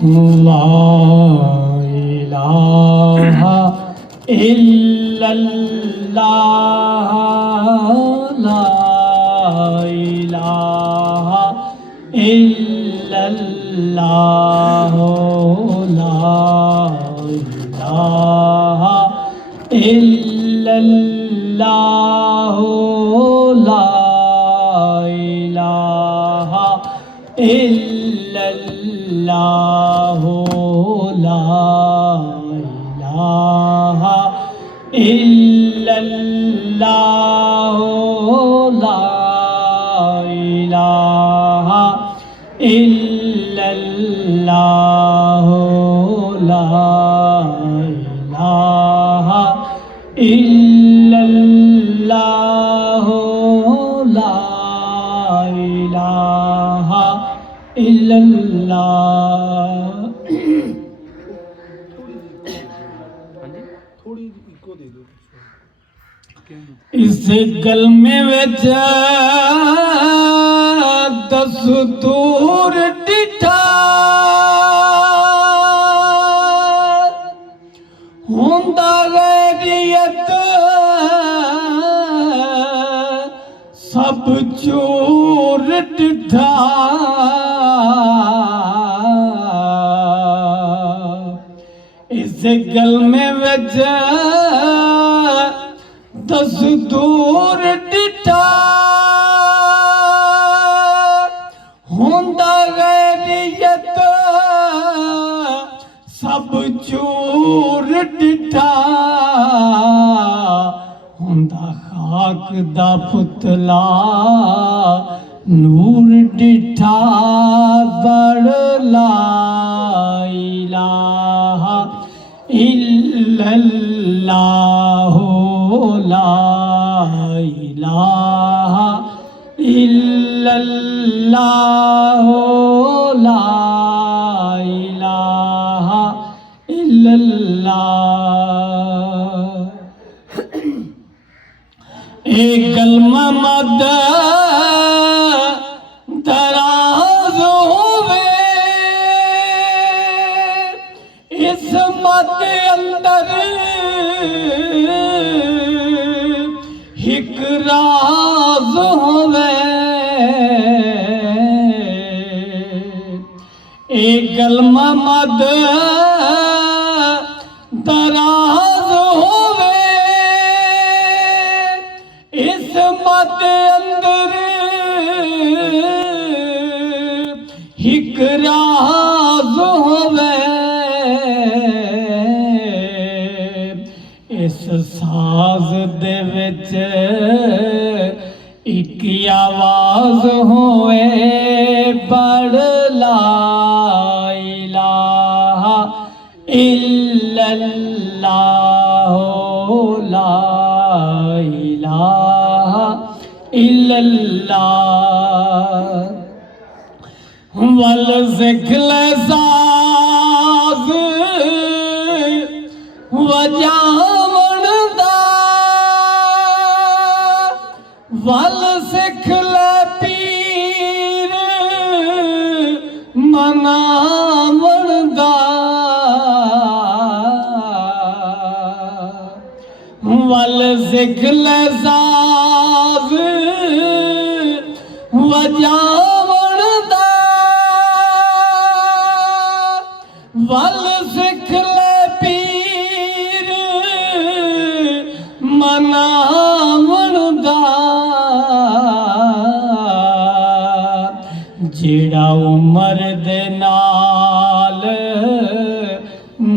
ला इलाहा इल्लल्लाह ला इलाहा इल्लल्लाह ला इलाहा इल्लल्लाह ला इलाहा इल्लल्लाह ला इलाहा इल्लल्लाह ला इलाहा इल्लल्लाह ला इलाहा इल्लल्लाह ला इलाहा इल्लल्लाह। इस गल में विच दस्तूर डिठा हुंदा गैरियत सब चोर डिठा इस गल में विच दस्तूर डिठा हुंदा गैरियत सब चोर डिठा हुंदा खाक दा पुतला नूर डिठा बड़ ला इलाहा इल्लल्लाह ला इलाहा इल्लल्लाह ला इलाहा इल्लल्लाह। एक कलमा मद दराज होवे इस मद अंदर एक राज होवे एक कलमा मद दराज होवे इस मद अंदर एक राज होवे इस साज दे विच एक आवाज होवे बड़ ला इलाहा इल्लल्लाह ला इलाहा इल्लल्लाह। वल ज़िक्र साज़ वजावण दा वल सिखल पीर मनावण दा वल सिखल साज़ वजावण दा वल सिखल पीर मनावण दा जेड़ा उमर दे नाल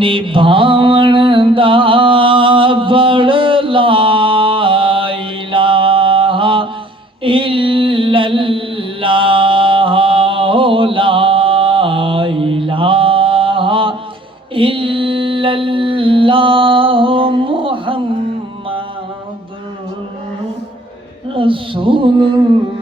निभावण दा बड़ ला इलाहा इल्लल्लाह ला इलाहा इल्लल्लाह मुहम्मदुर रसूलुल्लाह।